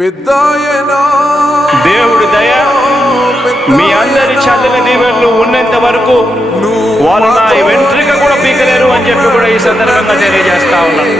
దేవుడి దయ మీ అందరి చల్లని దీవెనలు ఉన్నంత వరకు వాళ్ళు నా వెంట్రిక కూడా పీకలేరు అని చెప్పి కూడా ఈ సందర్భంగా తెలియజేస్తా ఉన్నాను.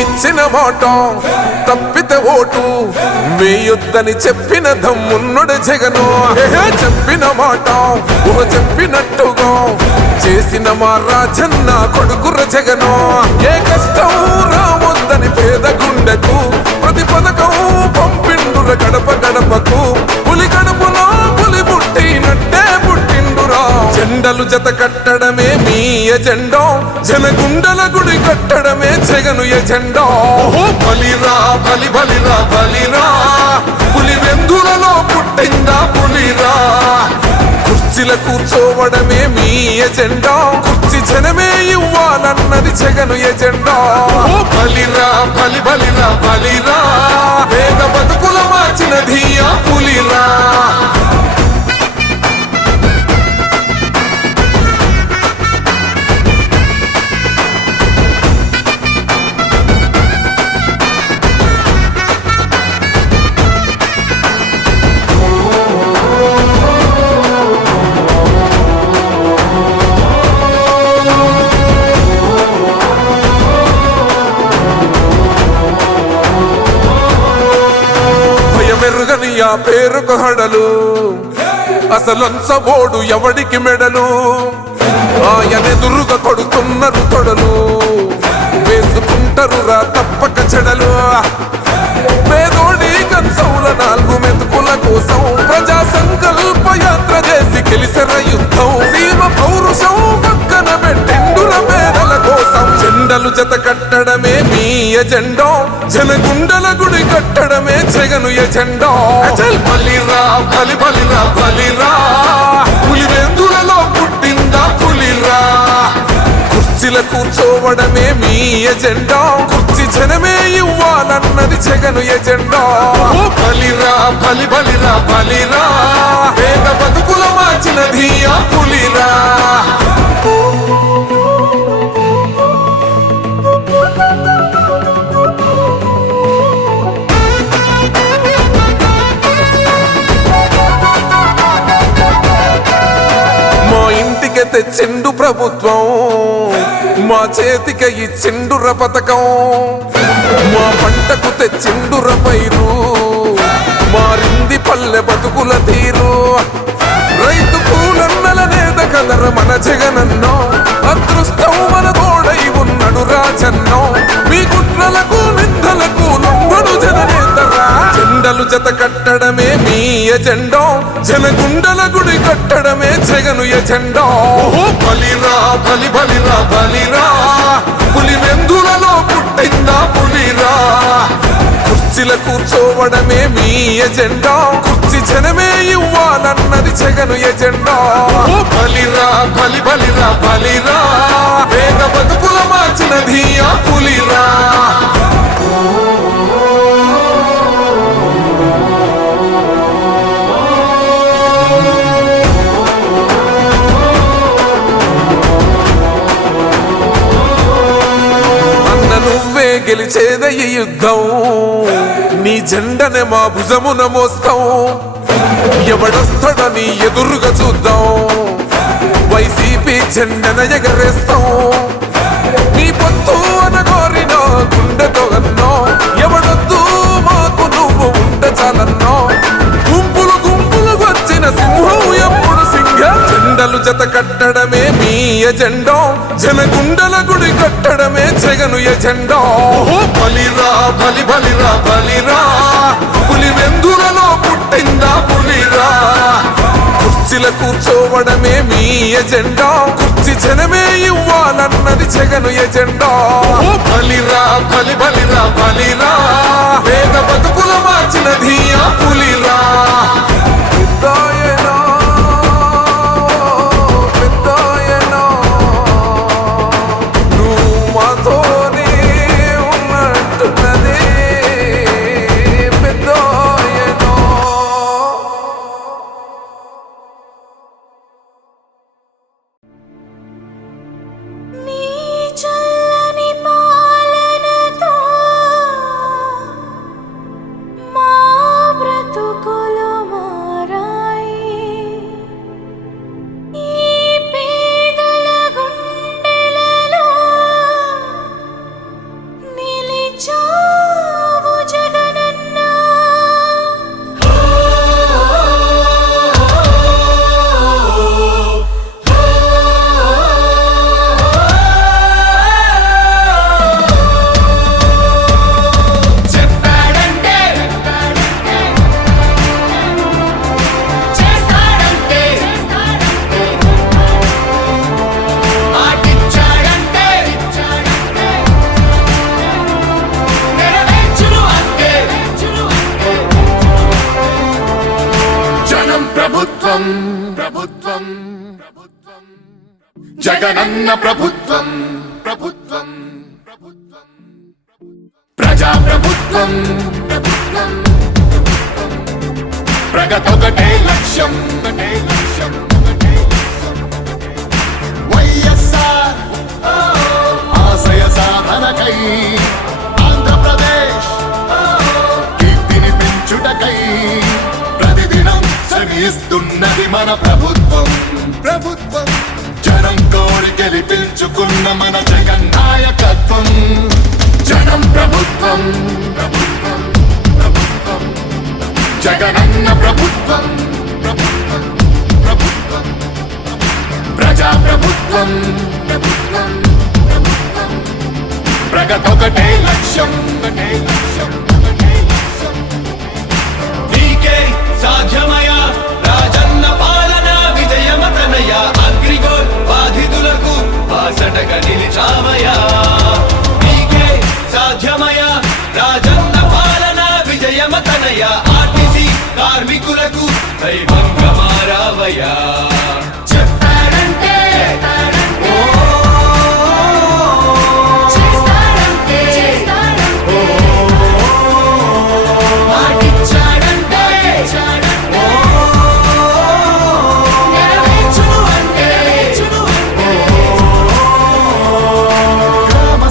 ఇచ్చిన మాట తప్పితే ఓటు వేయొద్దని చెప్పిన దమ్మున్నడు జగను. చెప్పిన మాట చెప్పినట్టుగా చేసిన మా రాజన్న కొడుకుర జగను. ఏ కష్టం రావద్దని పేద గుండెకు ప్రతి పథకం పంపిండుర గడప గడపకు. పులి గడపలో పులి పుట్టినట్టే పుట్టిండురా. జెండలు జత కట్టడమే మీ ఎజెండా, జనగుండల గుడి కట్టడమే జగను ఎజెండా. బలిరా బలి బలిరా బలిరా, పులి వెందులలో పుట్టిందా పులిరా. కుర్చీల కూర్చోవడమే మీ ఎజెండా, కుర్చీ జనమే ఇవ్వాలన్నది జగను ఎజెండా. బలిరా బలి బలిరా బలిరా, పేద బతుకుల మార్చినది ఆ పులిరా. మెరుగని ఆ పేరుకు హడలు, అసలంచబోడు ఎవడికి మెడలు. ఆయనెదురుగా కొడుతున్నారు తొడలు, వేసుకుంటారు రా తప్పక చెడలు. పేదోడి కంచౌల 4 మెతుకుల కోసం ప్రజా సంకల్ప యాత్ర చేసి గెలిసెర యుద్ధం. సీమ పౌరుషం పక్కన పెట్టిండుల పేదల కోసం. జెండలు జత కట్టడమే మీ ఎజెండా, జనగుండల గుడి కట్టడమే జగను ఎజెండా. బలిరా బలి బలిరా బలిరా, పులి వెందులలో పుట్టిందా పులిరా. కుర్చీల కూర్చోవడమే మీ ఎజెండా, కుర్చీ జనమే ఇవ్వాలన్నది జగను ఎజెండా. బలిరా బలి బలిరా బలిరా, పేద బతుకుల మార్చినది ఆ పులిరా. తెచ్చిండు ప్రభుత్వం, మా చేతికి ఇచ్చిండుర పథకం. మా పంటకు తెచ్చిండుర పైరు, మారింది పల్లె బతుకుల తీరు. రైతు కూలన్నల నేత కదర మన జగనన్నో, అదృష్టం మన తోడై ఉన్నడు రాజన్నో. మీ కుట్రలకు నిందలకు లొంగడు జననేతరా. జెండలు జత కట్టడమే మీ ఎజెండా, జనగుండల గుడి కట్టడమే జగను ఎజెండా. బలిరా బలి బలిరా బలిరా, పులి వెందులలో పుట్టిందా పులిరా. కుర్చీల కూర్చోవడమే మీ ఎజెండా, కుర్చీ జనమే ఇవ్వాలన్నది జగను ఎజెండా. బలిరా బలి బలిరా బలిరా, పేద బతుకుల మార్చినది ఆ పులిరా. గెలిచేద ఈ యుద్ధం, నీ జెండనే మా భుజమున మోస్తాం. ఎవడొస్తాడని ఎదురుగా చూద్దాం, వైసీపీ జెండన ఎగరేస్తాం. నీ పొత్తు అనగోరిన గుండెతో అన్నో, ఎవడొద్దు మాకు నువ్వు ఉంటే చాలన్నో. గుంపులు గుంపులు వచ్చిన సింహం ఎప్పుడు సింగ. జెండలు జత కట్టడమే మీ ఎజెండా, జనగుండల గుడి కట్టడమే జగను ఎజెండా. బలిరా బలి బలిరా బలిరా, పులి వెందులలో పుట్టిందా పులిరా. కుర్చీల కూర్చోవడమే మీ ఎజెండా, కుర్చీ జనమే ఇవ్వాలన్నది జగను ఎజెండా. బలిరా బలి బలిరా బలిరా, పేద బతుకుల మార్చినది ఆ పులిరా. ప్రభుత్వం జగనన్న ప్రభుత్వం ప్రభుత్వం ప్రజా ప్రభుత్వం ప్రగతొకటే లక్ష్యం వైఎస్ఆర్ ఆశయ సాధనకై ఆంధ్రప్రదేశ్ కీర్తిని పెంచుటకై ప్రతిదినం శ్రమిస్తున్నది మన ప్రభుత్వం ప్రభుత్వం జనం కోరి గెలిపించుకున్న మన జగన్ నాయకత్వం జనం ప్రభుత్వం ప్రభుత్వం ప్రభుత్వం జగనన్న ప్రభుత్వం ప్రభుత్వం ప్రభుత్వం ప్రజా ప్రభుత్వం ప్రభుత్వం ప్రభుత్వం ప్రగతొకటే లక్ష్యం ఒకటే లక్ష్యం ఒకటే లక్ష్యం నీకే సాధ్యమయా రాజన్న పాలన విజయమతనయ అగ్రిగోల్ బాధితులకు బాసటగా నిలిచామయా నీకే సాధ్యమయా రాజన్న పాలన విజయమతనయ ఆర్టీసీ కార్మికులకు దైవంగా మారావయ్యా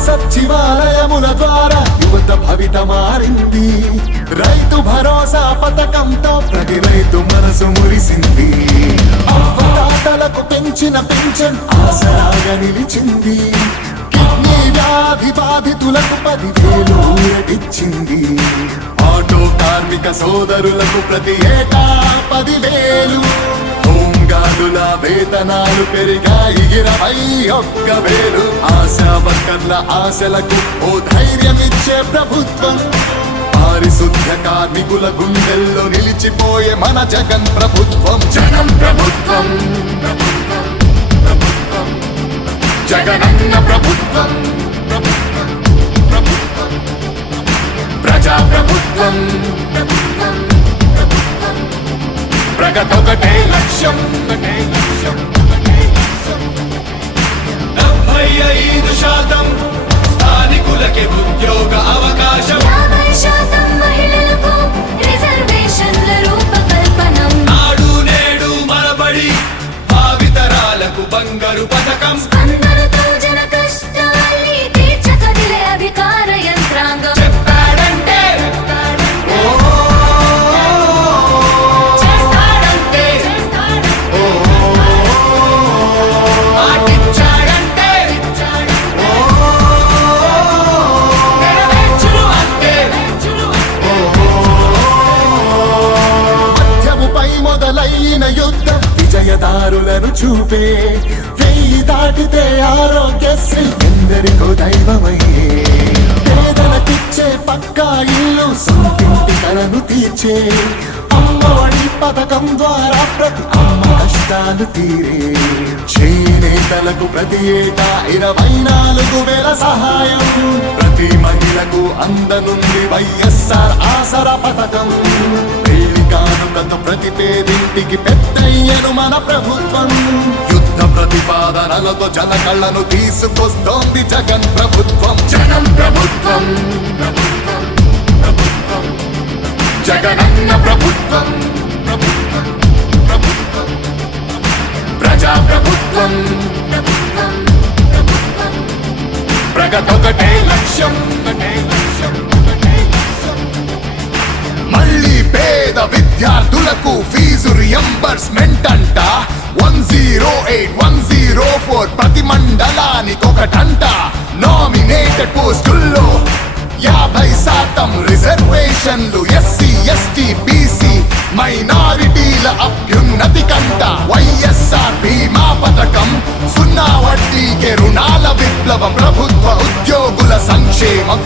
సచివాలయముల ద్వారా యువత భవిత మారింది రైతు భరోసా పథకంతో ప్రతి రైతు మనసు మురిసింది అవ్వదాతలకు పెంచిన పెన్షన్ ఆసరాగా నిలిచింది కిడ్నీ వ్యాధి బాధితులకు 10,000 ఊరటిచ్చింది ఆటో కార్మిక సోదరులకు ప్రతి ఏటా 10,000 హోంగార్డుల వేతనాలు పెరిగాయి 21,000 ఆశా వర్కర్ల ఆశలకు ఓ ధైర్యమిచ్చే ప్రభుత్వం పారిశుద్ధ్య కార్మికుల గుండెల్లో నిలిచిపోయే మన జగన్ ప్రభుత్వం జనం ప్రభుత్వం ప్రభుత్వం ప్రభుత్వం జగనన్న ప్రభుత్వం ప్రభుత్వం ప్రభుత్వం ప్రజా ప్రభుత్వం ప్రభుత్వం ప్రభుత్వం ప్రగతొకటే లక్ష్యం ఒకటే లక్ష్యం ఒకటే లక్ష్యం 75% స్థానికులకే ఉద్యోగ అవకాశం 50% మహిళలకు రిజర్వేషన్ల రూపకల్పనం నాడు నేడు మనబడి భావితరాలకు బంగారు పథకం అందరితో జన కష్టాల్ని తీర్చకదిలే అధికార యంత్రాంగం చెప్పాడంటే చేస్తాడంటే మాటిచ్చాడంటే నెరవేర్చును అంటే మధ్యముపై మొదలైన యుద్ధం విజయదారులను చూపే 1000 దాటితే ఆరోగ్యశ్రీ ఎందరికో దైవమయ్యే పేదలకిచ్చే పక్కా ఇల్లు సొంతింటి కలను తీర్చే అమ్మఒడి పథకం ద్వారా ప్రతి అమ్మ కష్టాలు తీరే చేనేతలకు ప్రతి ఏటా 24,000 సహాయం ప్రతి మహిళకు అందనుంది వైఎస్ఆర్ ఆసరా పథకం పెళ్లి కానుకతో ప్రతి పేదింటికి పెద్దయ్యను మన ప్రభుత్వం యుద్ధ ప్రతిపాదనలతో జన కళ్ళను తీసుకొస్తోంది జగన్ ప్రభుత్వం జనం ప్రభుత్వం ప్రభుత్వం ప్రభుత్వం జగనన్న ప్రభుత్వం ప్రభుత్వం ప్రభుత్వం ప్రజా ప్రభుత్వం ప్రభుత్వం ప్రభుత్వం ప్రగతొకటే లక్ష్యం ఒకటే లక్ష్యం ఒకటే లక్ష్యం మళ్ళీ పేద విద్యార్థులకు ఫీజు రియంబర్స్మెంట్ అంట 108-104 ప్రతి మండలానికి ఒకటంట నామినేటెడ్ పోస్టుల్లో 50% రిజర్వేషన్లు ఎస్సీ ఎస్టీ బీసీ మైనారిటీల అభ్యున్నతి కంట వైఎస్ఆర్ బీమా పథకం 0 వడ్డీకే రుణాల విప్లవం ప్రభుత్వ ఉద్యోగుల సంక్షేమం